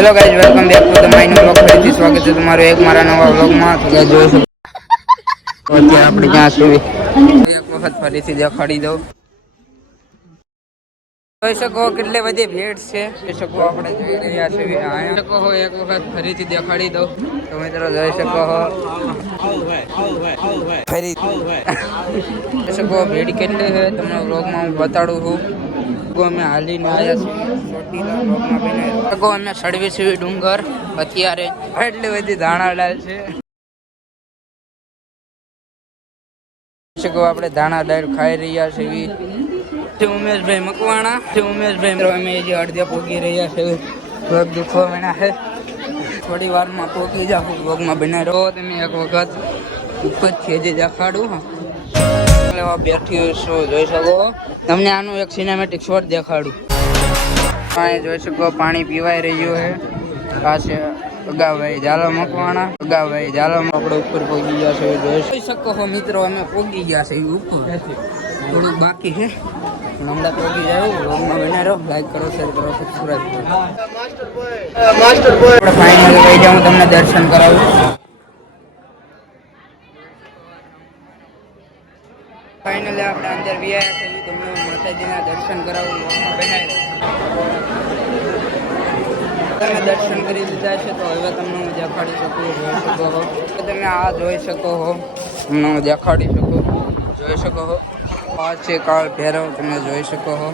Hello guys, welcome back to the my new vlog. ફરીથી સ્વાગત છે તમારું એક મારા નવા વ્લોગમાં. તો ગાઈઝ જોઈ શકો અત્યારે આપણે ક્યાં છીએ એક વખત ફરીથી દેખાડી દઉં. જોઈ શકો કેટલી બધી ભીડ છે. જોઈ શકો આપણે જોઈ રહ્યા છીએ અહીંયા શકો એક વખત ફરીથી દેખાડી દઉં તો મિત્રો જોઈ શકો ફરી જોઈ શકો ભીડ કેટલી છે તમને વ્લોગમાં હું બતાડું છું. અમે હાલીને આવ્યા છીએ અમે સળવી છીએ ડુંગર અત્યારે એટલી બધી ધાણાલાલ છે. આપણે ધાણાદાળ ખાઈ રહ્યા છીએ. ઉમેશભાઈ મકવાણા અમે જે અડધે પોગી રહ્યા છે. પગ દુખવા મહિના છે. થોડી વારમાં પોગી જાવ વ્લોગમાં બનાવી રહો તમે એક વખત ઉપર ખેજે દેખાડું બેઠી શું જોઈ શકો તમને આનું એક સિનેમેટિક શોટ દેખાડું. અહીં જોઈ શકો પાણી પીવાઈ રહ્યું છે. આ છે અગાભાઈ ઝાલો મકવાણા. અગાભાઈ ઝાલો આપણે ઉપર પહોંચી ગયા છે. જોઈ શકો છો મિત્રો અમે પહોંચી ગયા છે ઉપર. થોડુંક બાકી છે પણ હમણાં પહોંચી જાય. વ્લોગમાં બના રહો, લાઈક કરો, શેર કરો, સબસ્ક્રાઈબ કરો. આપણે ફાઇનલી લઈ જાઉં તમને દર્શન કરાવું. ફાઇનલી આપણે અંદર વ્યાયા છે. તમને માતાજીના દર્શન કરાવું વ્લોગમાં બનાવી તમે દર્શન કરી લીધા છે તો હવે તમને હું દેખાડી શકું. જોઈ શકો છો તમે આ જોઈ શકો છો. તમને હું દેખાડી શકું જોઈ શકો છો. આ છે કાળ ભૈરવ તમે જોઈ શકો છો.